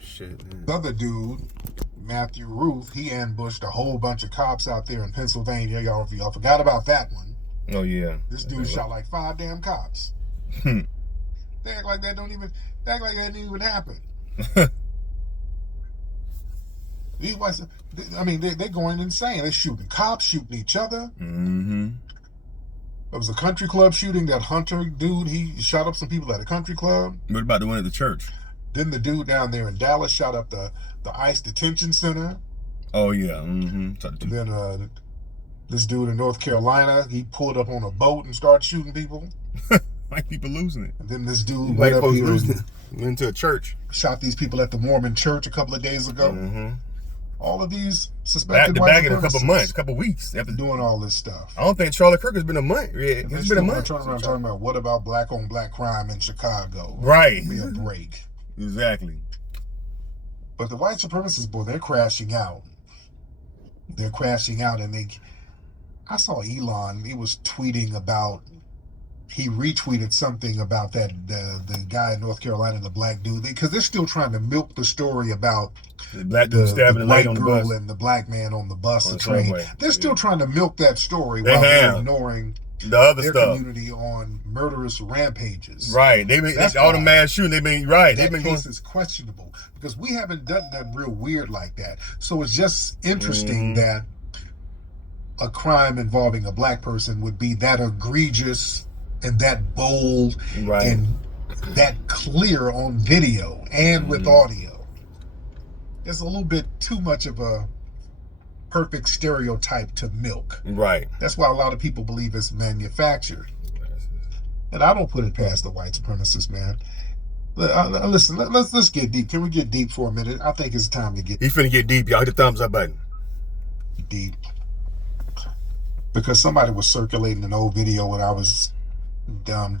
Shit, man. The other dude, Matthew Ruth, he ambushed a whole bunch of cops out there in Pennsylvania. Y'all forgot about that one. Oh yeah. This dude shot like 5 damn cops. They act like that didn't even happen. These whites, I mean, they're going insane. They're shooting cops, shooting each other. Mm-hmm. There was a country club shooting. That Hunter dude, he shot up some people at a country club. What about the one at the church? Then the dude down there in Dallas shot up the ICE detention center. Oh yeah. Mm-hmm. Then this dude in North Carolina, he pulled up on a boat and started shooting people. White people losing it. And then this dude White went up folks here losing it. Went to a church. Shot these people at the Mormon church a couple of days ago. Mm-hmm. All of these suspected back in a supremacists couple months, a couple weeks after doing all this stuff. I don't think Charlie Kirk has been a month. Yeah, it's been a month. Turning around talking about what about black on black crime in Chicago? Right. Give me a break. Exactly. But the white supremacists, boy, they're crashing out. They're crashing out, and I saw Elon. He was tweeting about. He retweeted something about that the guy in North Carolina, the black dude, because they're still trying to milk the story about the black dude stabbing the white girl on the bus and the black man on the bus on and the train. subway. They're still trying to milk that story They while have. they're ignoring the other their stuff. community on murderous rampages. Right. They've been all the mass shooting. They've been right. That They've been case going. is questionable because we haven't done nothing real weird like that. So it's just interesting that a crime involving a black person would be that egregious and that bold and that clear on video and with audio. It's a little bit too much of a perfect stereotype to milk. Right. That's why a lot of people believe it's manufactured. And I don't put it past the white supremacists, man. Listen, let's get deep. Can we get deep for a minute? I think it's time to get He's finna get deep, y'all. Hit the thumbs up button. Deep. Because somebody was circulating an old video when I was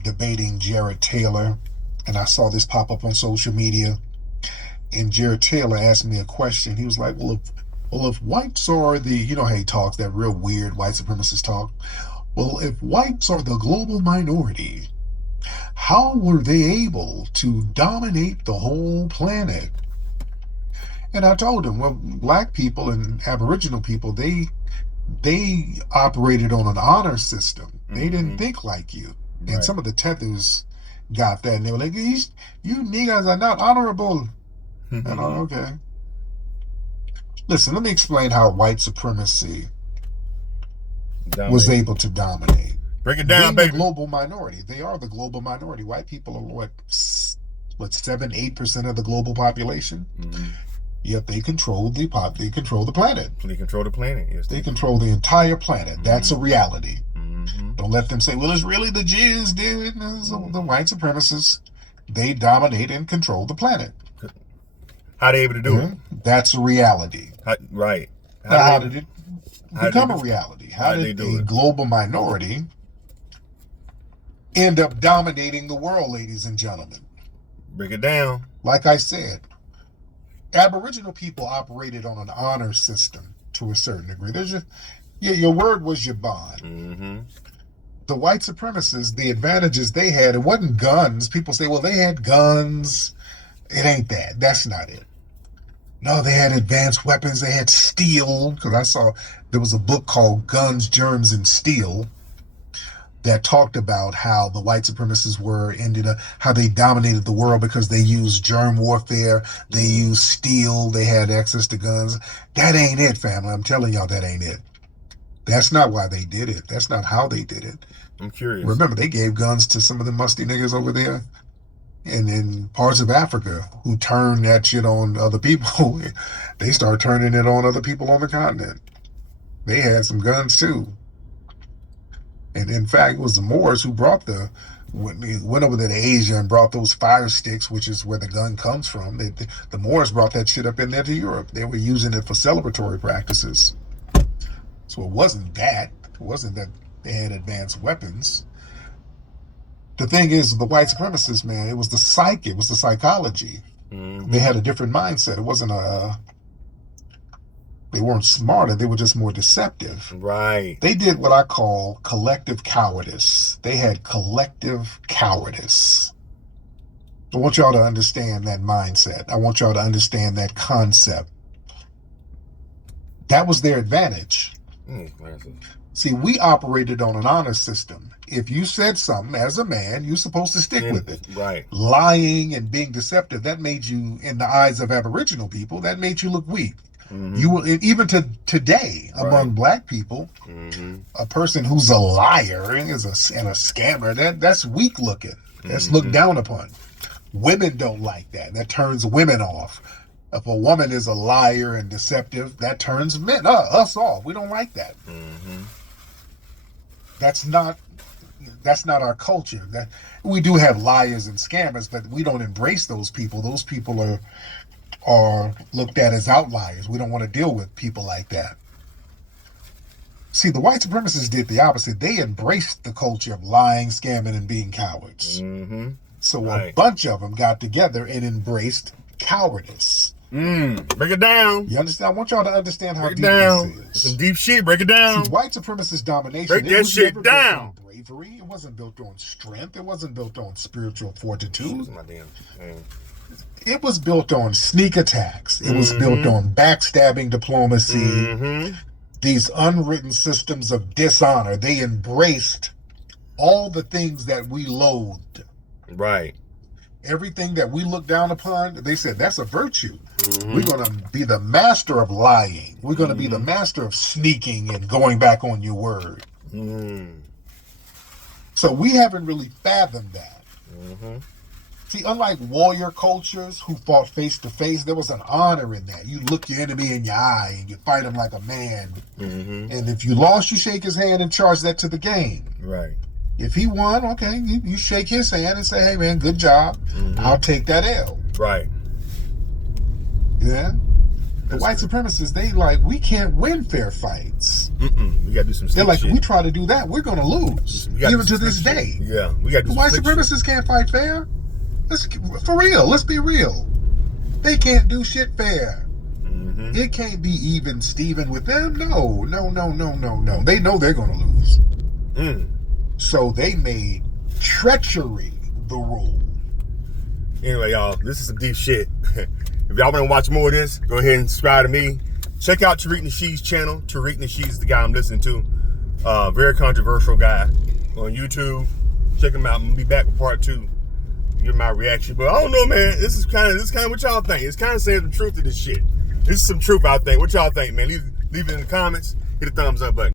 debating Jared Taylor, and I saw this pop up on social media, and Jared Taylor asked me a question. He was like, well, if whites are the, you know how he talks, that real weird white supremacist talk. Well, if whites are the global minority, how were they able to dominate the whole planet? And I told him, well, black people and Aboriginal people, they operated on an honor system. They didn't think like you. And some of the tethers got that, and they were like, you niggas are not honorable. And I'm okay. Listen, let me explain how white supremacy was able to dominate. Break it down, baby. The global minority. They are the global minority. White people are what 7-8% of the global population. Yet they control the planet. They control the planet. Yes, they control the entire planet. That's a reality. Don't let them say, well, it's really the Jews, dude. The white supremacists, they dominate and control the planet. How they able to do it? That's a reality. Right. How did it become a reality? How did a global minority end up dominating the world, ladies and gentlemen? Break it down. Like I said, Aboriginal people operated on an honor system to a certain degree. Your word was your bond. The white supremacists, the advantages they had, it wasn't guns. People say, well, they had guns. It ain't that. That's not it. No, they had advanced weapons. They had steel. Because I saw there was a book called Guns, Germs, and Steel that talked about how the white supremacists how they dominated the world because they used germ warfare, they used steel, they had access to guns. That ain't it, family. I'm telling y'all, that ain't it. That's not why they did it. That's not how they did it. I'm curious. Remember, they gave guns to some of the musty niggas over there and in parts of Africa who turned that shit on other people. They started turning it on other people on the continent. They had some guns too. And in fact, it was the Moors who went over there to Asia and brought those fire sticks, which is where the gun comes from. The Moors brought that shit up in there to Europe. They were using it for celebratory practices. So it wasn't that. It wasn't that they had advanced weapons. The thing is, the white supremacists, man, it was the psyche. It was the psychology. They had a different mindset. It wasn't they weren't smarter. They were just more deceptive. Right. They did what I call collective cowardice. They had collective cowardice. I want y'all to understand that mindset. I want y'all to understand that concept. That was their advantage. See, we operated on an honor system. If you said something as a man, you're supposed to stick with it. Right. Lying and being deceptive, that made you, in the eyes of Aboriginal people, that made you look weak. You will, even to today, among black people, a person who's a liar and a scammer, that's weak looking. That's looked down upon. Women don't like that. That turns women off. If a woman is a liar and deceptive, that turns men, us off. We don't like that. That's not our culture. That we do have liars and scammers, but we don't embrace those people. Those people are looked at as outliers. We don't want to deal with people like that. See, the white supremacists did the opposite. They embraced the culture of lying, scamming, and being cowards. So a bunch of them got together and embraced cowardice. Break it down. You understand? I want y'all to understand how break deep down. this is. Some deep shit. Break it down. See, white supremacist domination. Break that shit down. Built on bravery. It wasn't built on strength. It wasn't built on spiritual fortitude. It was built on sneak attacks. It was built on backstabbing diplomacy. These unwritten systems of dishonor. They embraced all the things that we loathed. Right. Everything that we look down upon, they said that's a virtue. We're going to be the master of lying. We're going to be the master of sneaking and going back on your word. So we haven't really fathomed that. See, unlike warrior cultures who fought face to face, there was an honor in that. You look your enemy in your eye and you fight him like a man. And if you lost, you shake his hand and charge that to the game. Right. If he won, okay, you shake his hand and say, hey, man, good job. I'll take that L. Right. Yeah? The white supremacists, they like, we can't win fair fights. We got to do some They're like, shit. we try to do that, we're going to lose. Even to this day. Yeah, we got to do The some white shit. supremacists can't fight fair. For real, let's be real. They can't do shit fair. It can't be even Steven with them. No. They know they're going to lose. So they made treachery the rule. Anyway, y'all, this is some deep shit. If y'all want to watch more of this, go ahead and subscribe to me. Check out Tariq Nasheed's channel. Tariq Nasheed is the guy I'm listening to. Very controversial guy on YouTube. Check him out. I'm gonna be back with part 2. Give my reaction. But I don't know, man. This is kind of what y'all think. It's kind of saying the truth of this shit. This is some truth, I think. What y'all think, man? Leave it in the comments. Hit the thumbs up button.